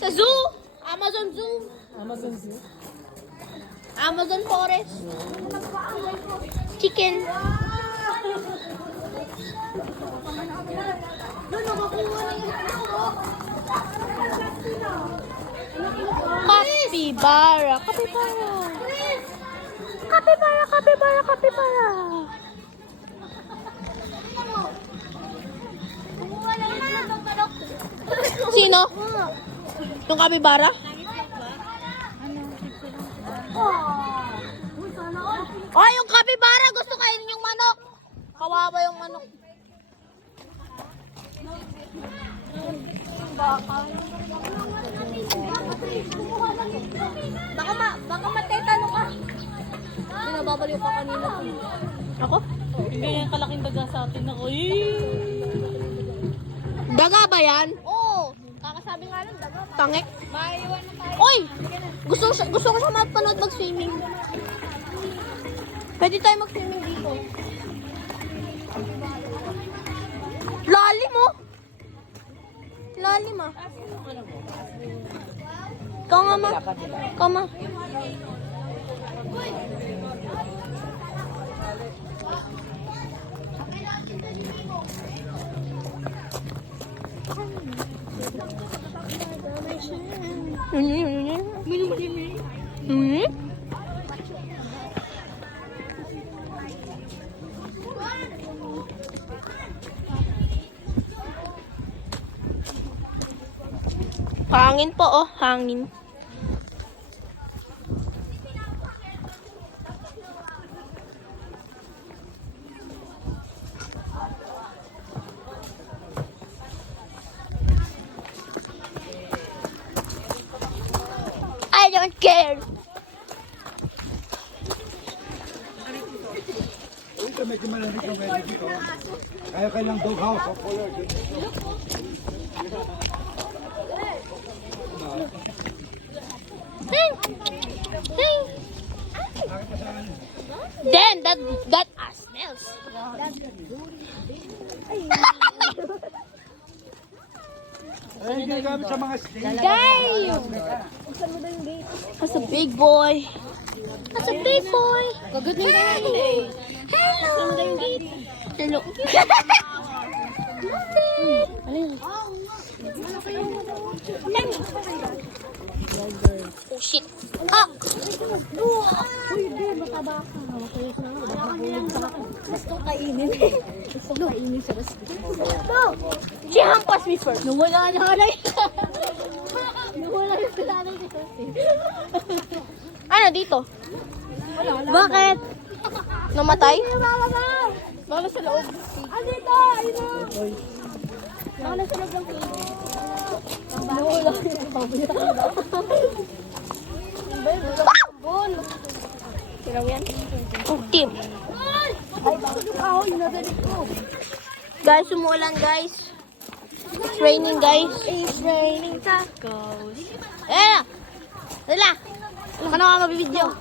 Sa zoo. Amazon Zoo. Amazon Zoo. Amazon Forest. Chicken. Capybara. Capybara. Capybara, capybara, capybara. Sino? Yung capybara? Oh, yung capybara gusto kainin yung manok. Kawawa yung manok. Baka matetano ka. Hindi nababaliw pa kanina. Ako? Hindi yan kalaking daga sa atin ako. Daga ba yan? Oo. Kakasabi nga lang, daga. Tangik. Maiwan na tayo. Oy! Gusto ko siya mapanood mag-swimming. Pwede tayo mag-swimming dito. Lalim oh! Lalim ah. Ikaw nga ma. Ikaw ma. Hangin po oh, hangin. I don't care. Ito medyo malamig yung weather dito. Kaya kailang doghouse o color. Then that smells. Ay, hindi gamit sa mga sting. Damn! That's a big boy. That's a big boy. Hey! Hello! Hello. Oh shit. Ah! Gusto kainin. Gusto kainin sa restaurant. She hampas me first. Nawala na alay. Nawala na sila alay ni Kasi. Ano dito? Bakit? Namatay? Baka sa loob. Ah, dito! Ayun na! Baka nasa loob ng cake. Nawala na yung pabaya. Sino yan? Oh, team. Ay, bakit yung kahoy? Nadalik ko. Guys, umuulan guys. It's raining guys. It's raining tacos. Eh! Dala! Ano ka na mabibidyo?